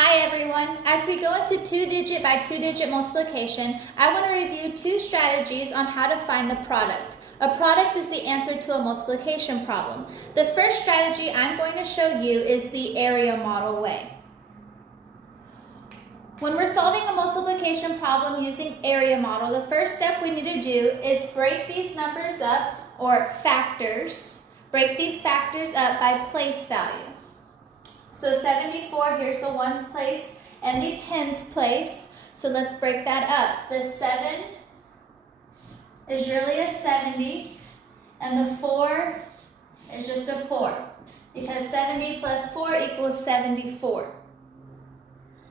Hi everyone! As we go into two-digit by two-digit multiplication, I want to review two strategies on how to find the product. A product is the answer to a multiplication problem. The first strategy I'm going to show you is the area model way. When we're solving a multiplication problem using area model, the first step we need to do is break these numbers up, or factors. Break these factors up by place value. So 74, here's the ones place and the tens place. So let's break that up. The 7 is really a 70 and the 4 is just a 4 because 70 plus 4 equals 74.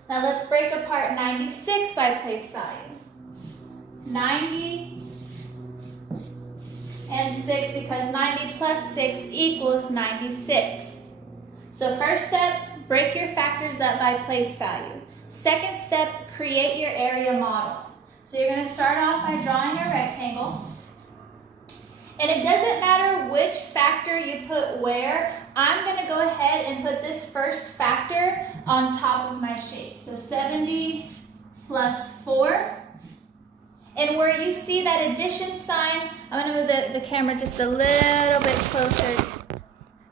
Now let's break apart 96 by place value. 90 and 6 because 90 plus 6 equals 96. So first step, break your factors up by place value. Second step, create your area model. So you're going to start off by drawing a rectangle. And it doesn't matter which factor you put where. I'm going to go ahead and put this first factor on top of my shape. So 70 plus 4. And where you see that addition sign, I'm going to move the camera just a little bit closer.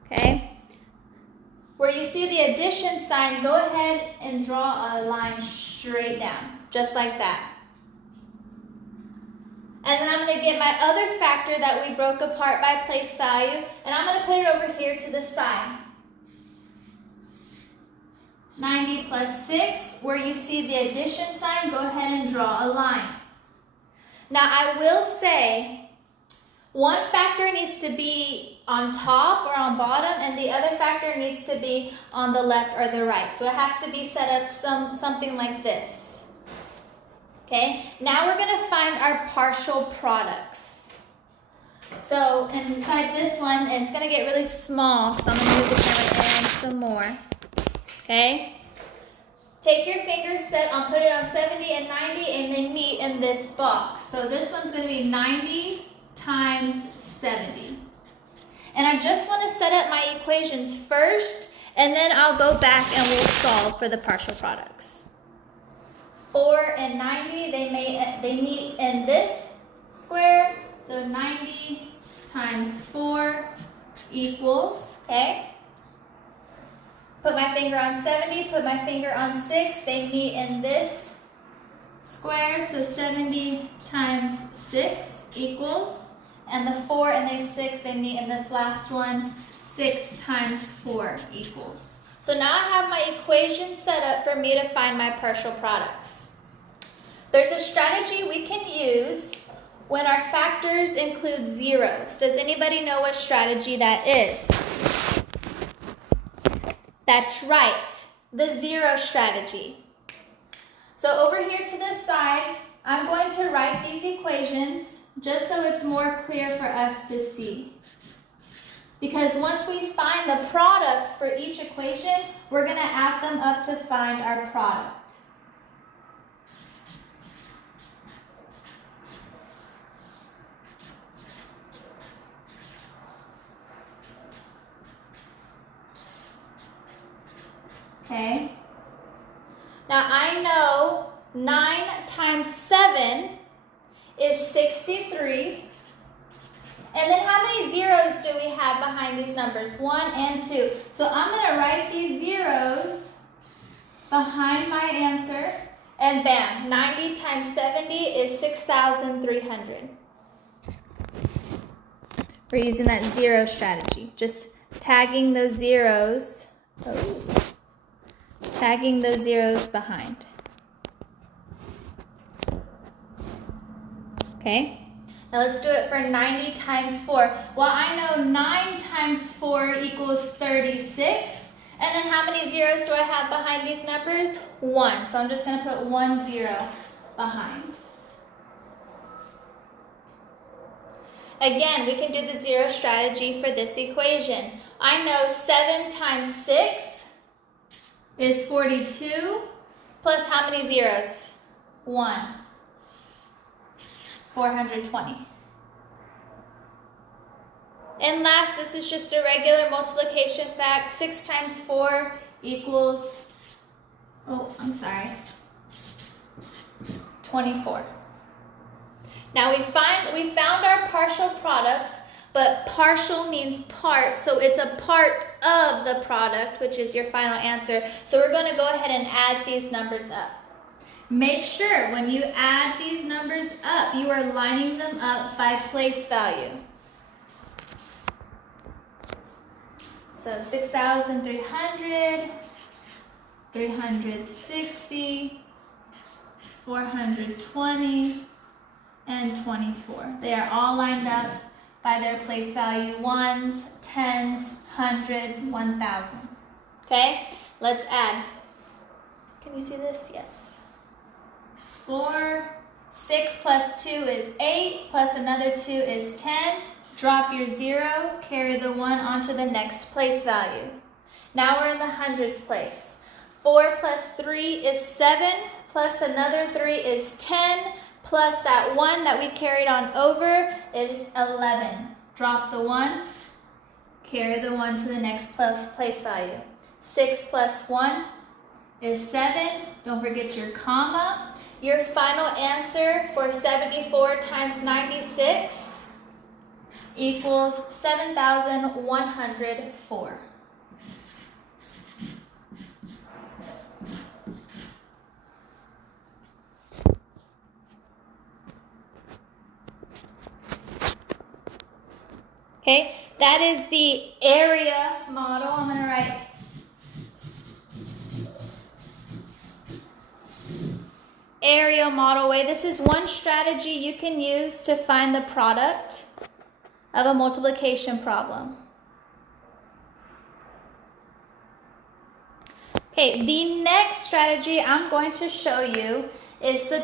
Okay? Where you see the addition sign, go ahead and draw a line straight down, just like that. And then I'm going to get my other factor that we broke apart by place value, and I'm going to put it over here to the side. 90 plus 6, where you see the addition sign, go ahead and draw a line. Now I will say, one factor needs to be on top or on bottom, and the other factor needs to be on the left or the right. So it has to be set up something like this. Okay, now we're going to find our partial products. So inside this one, and it's going to get really small, so I'm going to move the camera in some more. Okay, take your finger set on, put it on 70 and 90, and then meet in this box. So this one's going to be 90 times 70. And I just want to set up my equations first, and then I'll go back and we'll solve for the partial products. 4 and 90, they meet in this square. So 90 times 4 equals, okay? Put my finger on 70, put my finger on 6. They meet in this square. So 70 times 6 equals. And the 4 and the 6, they meet in this last one. 6 times 4 equals. So now I have my equation set up for me to find my partial products. There's a strategy we can use when our factors include zeros. Does anybody know what strategy that is? That's right, the zero strategy. So over here to the side, I'm going to write these equations just so it's more clear for us to see. Because once we find the products for each equation, we're going to add them up to find our product. Okay. Now I know 9 times 7 is 63. And then how many zeros do we have behind these numbers? 1 and 2. So I'm going to write these zeros behind my answer. And bam, 90 times 70 is 6,300. We're using that zero strategy. Just tagging those zeros. Tagging those zeros behind. Okay, now let's do it for 90 times 4. Well, I know 9 times 4 equals 36. And then how many zeros do I have behind these numbers? 1. So I'm just going to put 1 0 behind. Again, we can do the zero strategy for this equation. I know 7 times 6 is 42. Plus how many zeros? 1. 420. And last, this is just a regular multiplication fact. 6 times 4 equals Oh, I'm sorry. 24. Now we found our partial products, but partial means part, so it's a part of the product, which is your final answer. So we're going to go ahead and add these numbers up. Make sure when you add these numbers up, you are lining them up by place value. So 6,300, 360, 420, and 24. They are all lined up by their place value, ones, tens, 100, 1,000. Okay, let's add. Can you see this? Yes. 4, 6 plus 2 is 8, plus another 2 is 10. Drop your 0, carry the 1 onto the next place value. Now we're in the hundreds place. 4 plus 3 is 7, plus another 3 is 10, plus that 1 that we carried on over is 11. Drop the 1, carry the 1 to the next place value. 6 plus 1 is 7. Don't forget your comma. Your final answer for 74 times 96 equals 7,104. Okay, that is the area model. I'm going to write area model way. This is one strategy you can use to find the product of a multiplication problem. Okay, the next strategy I'm going to show you is the